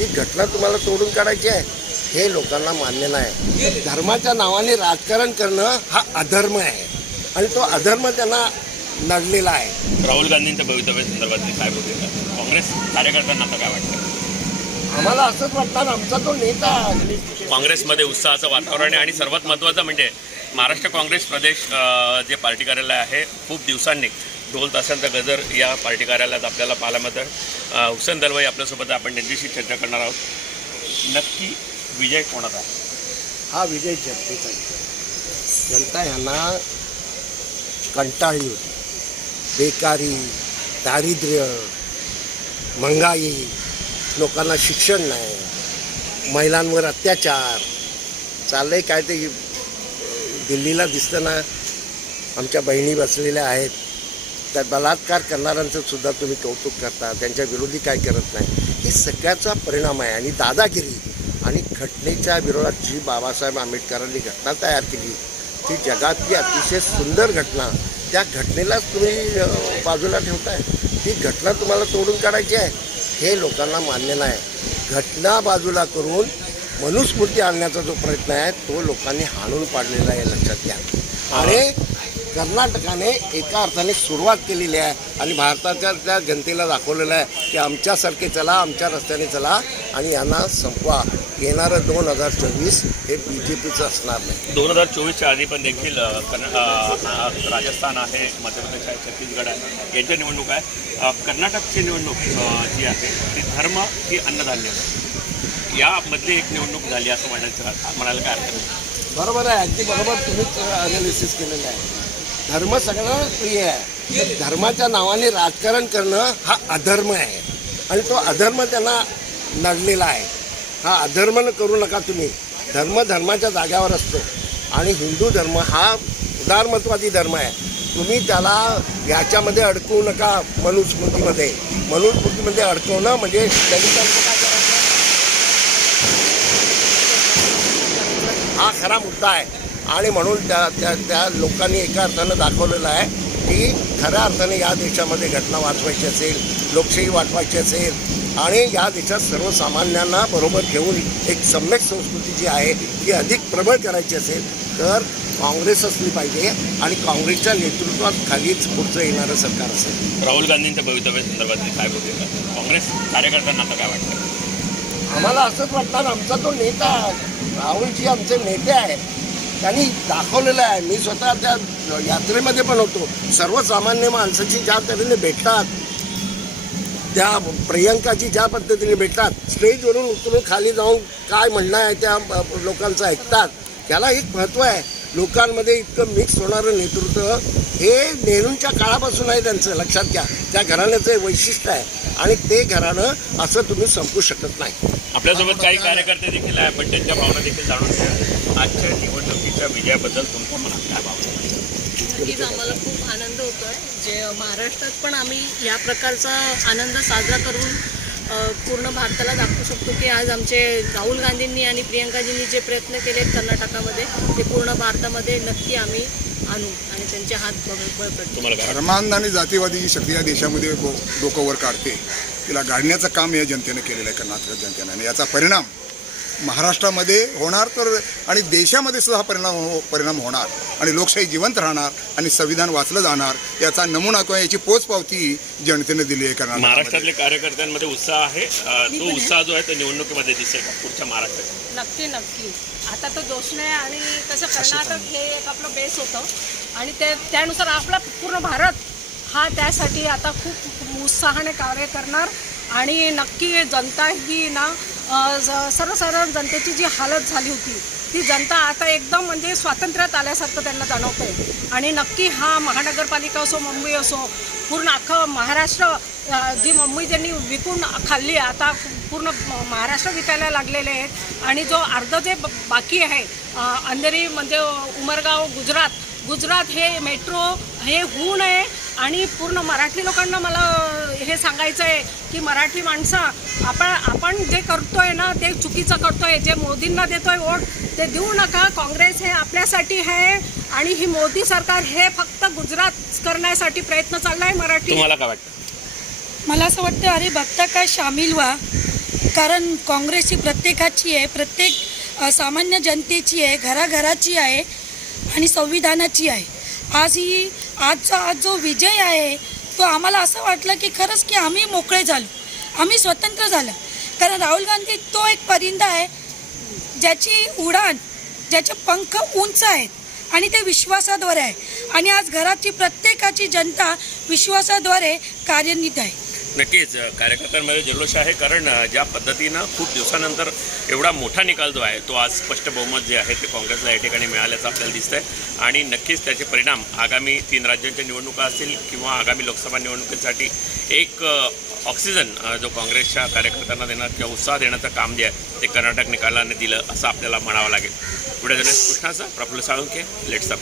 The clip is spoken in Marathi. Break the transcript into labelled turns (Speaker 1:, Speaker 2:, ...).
Speaker 1: ती घटना तुम्हाला तोडून काढायची आहे हे लोकांना मान्य नाही. धर्माच्या नावाने राजकारण करणं हा अधर्म आहे. आणि तो अधर्म त्यांना नडलेला आहे.
Speaker 2: राहुल गांधींच्या भवितव्यासंदर्भात ते काय बोलते काँग्रेस कार्यकर्त्यांना आता काय वाटतं?
Speaker 1: आम्हाला असंच वाटतं ना, आमचा तो नेता
Speaker 2: काँग्रेसमध्ये उत्साहाचं वातावरण आहे आणि सर्वात महत्त्वाचं म्हणजे महाराष्ट्र काँग्रेस प्रदेश जे पार्टी कार्यालय आहे खूप दिवसांनी ढोल तासांचा गजर या पार्टी कार्यालयात आपल्याला पाहायला मिळतं हुसेन दलवाई आपल्यासोबत आपण त्यांच्याशी चर्चा करणार आहोत. नक्की विजय कोणाचा आहे?
Speaker 1: हा विजय जनतेचा जनता यांना कंटाळली होती. बेकारी दारिद्र्य महागाई लोकांना शिक्षण नाही महिलांवर अत्याचार. चाललंय काय ते दिल्लीला दिसतं ना आमच्या बहिणी बसलेल्या आहेत. त्या बलात्कार करणाऱ्यांचं सुद्धा तुम्ही कौतुक करता त्यांच्या विरोधी काय करत नाही. हे सगळ्याचा परिणाम आहे. आणि दादागिरी आणि घटनेच्या विरोधात जी बाबासाहेब आंबेडकरांनी घटना तयार केली ती जगातली अतिशय सुंदर घटना त्या घटनेलाच तुम्ही बाजूला ठेवताय. ती घटना तुम्हाला तोडून काढायची आहे. हे लोकांना मान्य नाही. घटना बाजूला करून मनुस्मृती आणण्याचा जो प्रयत्न आहे तो लोकांनी हाणून पाडलेला आहे लक्षात घ्या. आणि कर्नाटकाने एका अर्थाने सुरुवात केलेली आहे आणि भारताच्या त्या जनतेला दाखवलेलं आहे की आमच्यासारखे चला आमच्या रस्त्याने चला आणि यांना संपवा. येणारं दोन हजार चोवीस हे बी जे पीचं असणार नाही.
Speaker 2: दोन हजार चोवीसच्या आधी पण देखील राजस्थान आहे मध्य प्रदेश आहे छत्तीसगड आहे यांच्या निवडणूक आहे. कर्नाटकची निवडणूक जी आहे ती धर्म ही अन्नधान्य यामधली एक निवडणूक झाली असं म्हणायचं म्हणायला काय हरकत
Speaker 1: बरोबर आहे. अगदी बरोबर तुम्हीच अनालिसिस केलेलं आहे. धर्म सगळ्यांना प्रिय आहे. धर्माच्या नावाने राजकारण करणं हा अधर्म आहे. आणि तो अधर्म त्यांना नडलेला आहे. हा अधर्म न करू नका तुम्ही. धर्म धर्माच्या जाग्यावर असतो. आणि हिंदू धर्म हा उदारमत्वादी धर्म आहे. तुम्ही त्याला याच्यामध्ये अडकवू नका मनुस्मृतीमध्ये. मनुस्मृतीमध्ये अडकवणं म्हणजे दलितांचं काय करायचं? हा खरा मुद्दा आहे. आणि म्हणून त्या त्या त्या लोकांनी एका अर्थानं दाखवलेलं आहे की खऱ्या अर्थाने या देशामध्ये घटना वाचवायची असेल लोकशाही वाचवायची असेल आणि या देशात सर्वसामान्यांना बरोबर घेऊन एक सम्यक संस्कृती जी आहे ती अधिक प्रबळ करायची असेल तर काँग्रेस असली पाहिजे आणि काँग्रेसच्या नेतृत्वात खालीच पुढचं येणारं सरकार असेल.
Speaker 2: राहुल गांधींच्या भवितव्यासंदर्भात काय बोलते काँग्रेस कार्यकर्त्यांना आता काय वाटतं?
Speaker 1: आम्हाला असंच वाटतं आमचा तो नेता राहुलजी आमचे नेते आहेत. त्यांनी दाखवलेलं आहे. मी स्वतः त्या यात्रेमध्ये पण होतो. सर्वसामान्य माणसाची ज्या तऱ्हेने भेटतात त्या प्रियंकाची ज्या पद्धतीने भेटतात स्टेजवरून उतरून खाली जाऊन काय म्हणणं आहे त्या लोकांचं ऐकतात. त्याला एक महत्त्व आहे. लोकांमध्ये इतकं मिक्स होणारं नेतृत्व हे नेहरूंच्या काळापासून आहे त्यांचं लक्षात घ्या. त्या घराण्याचं वैशिष्ट्य आहे. आणि ते घराणं असं तुम्ही संपू शकत नाही.
Speaker 2: आपल्यासोबत काही कार्यकर्ते देखील आहे आपण त्यांच्या भावना देखील जाणून घेऊया आजच्या निवडणुकीच्या विजयाबद्दल तुमच्या मनात काय भावना?
Speaker 3: नक्कीच आम्हाला खूप आनंद होतो आहे जे महाराष्ट्रात पण आम्ही या प्रकारचा आनंद साजरा करून पूर्ण भारताला दाखवू शकतो की आज आमचे राहुल गांधींनी आणि प्रियंकाजींनी जे प्रयत्न केले कर्नाटकामध्ये ते पूर्ण भारतामध्ये नक्की आम्ही आणू आणि त्यांचे हात?
Speaker 4: धर्मांध आणि जातीवादी जी शक्ती या देशामध्ये डोकं वर काढते. तिला गाडण्याचं काम या जनतेनं केलेलं आहे कर्नाटक जनतेनं. आणि याचा परिणाम महाराष्ट्रामध्ये होणार तर आणि देशामध्ये सुद्धा परिणाम हो परिणाम होणार. आणि लोकशाही जिवंत राहणार आणि संविधान वाचलं जाणार याचा नमुना किंवा याची पोचपावती जनतेनं दिली आहे कर्नाटक
Speaker 2: महाराष्ट्रातल्या कार्यकर्त्यांमध्ये उत्साह आहे. तो उत्साह जो आहे तो निवडणुकीमध्ये दिसेल का पुढच्या महाराष्ट्रात?
Speaker 5: नक्की नक्की. आता तो जोश नाही आणि कसं कर्नाटक हे एक आपलं बेस होतं. आणि ते त्यानुसार आपला पूर्ण भारत हा त्यासाठी आता खूप उत्साहाने कार्य करणार. आणि नक्की जनता ही ना सर्वसाधारण जनतेची जी हालत झाली होती ती जनता आता एकदम म्हणजे स्वातंत्र्यात आल्यासारखं त्यांना जाणवतं आहे आणि नक्की हा महानगरपालिका असो मुंबई असो पूर्ण अख्खं महाराष्ट्र जी मुंबई ज्यांनी विकून खाल्ली आता पूर्ण म- महाराष्ट्र विकायला लागलेले आहेत. आणि जो अर्ध जे ब- बाकी आहे अंधेरी म्हणजे उमरगाव गुजरात गुजरात हे मेट्रो हे होऊ नये आणि पूर्ण मराठी लोकांना मला हे सांगायचं आहे की मराठी माणसं आपण आपण जे करतोय ना ते चुकीचं करतोय. जे मोदींना देतोय वोट ते देऊ नका. काँग्रेस हे आपल्यासाठी आहे आणि ही मोदी सरकार हे फक्त गुजरात करण्यासाठी प्रयत्न चाललाय मराठी.
Speaker 2: तुम्हाला काय वाटतं?
Speaker 6: मला असं वाटतं अरे बघता काय सामील व्हा. कारण काँग्रेस ही प्रत्येकाची आहे प्रत्येक सामान्य जनतेची आहे घराघराची आहे आणि संविधानाची आहे. आज ही आजचा आज जो विजय आहे तो आम्हाला असं वाटलं की खरंच की आम्ही मोकळे झालो. आम्ही स्वतंत्र झालं. कारण राहुल गांधी तो एक परिंदा आहे ज्याची उडान ज्याचे पंख उंच आहेत आणि ते विश्वासाद्वारे आहे. आणि आज घराची प्रत्येकाची जनता विश्वासाद्वारे कार्यान्वित आहे.
Speaker 2: नक्कीच कार्यकर्त्यांमध्ये जल्लोष आहे. कारण ज्या पद्धतीनं खूप दिवसानंतर एवढा मोठा निकाल जो आहे तो आज स्पष्ट बहुमत जे आहे ते काँग्रेसला या ठिकाणी मिळाल्याचं आपल्याला दिसतंय. आणि नक्कीच त्याचे परिणाम आगामी तीन राज्यांच्या निवडणुका असतील किंवा आगामी लोकसभा निवडणुकीसाठी एक ऑक्सिजन जो काँग्रेसच्या कार्यकर्त्यांना देणार किंवा उत्साह देण्याचं काम जे आहे ते कर्नाटक निकालाने दिलं असं आपल्याला म्हणावं लागेल. पुढे जाण्यास कृष्णाचा प्रफुल्ल साळुंके लेट्स अप.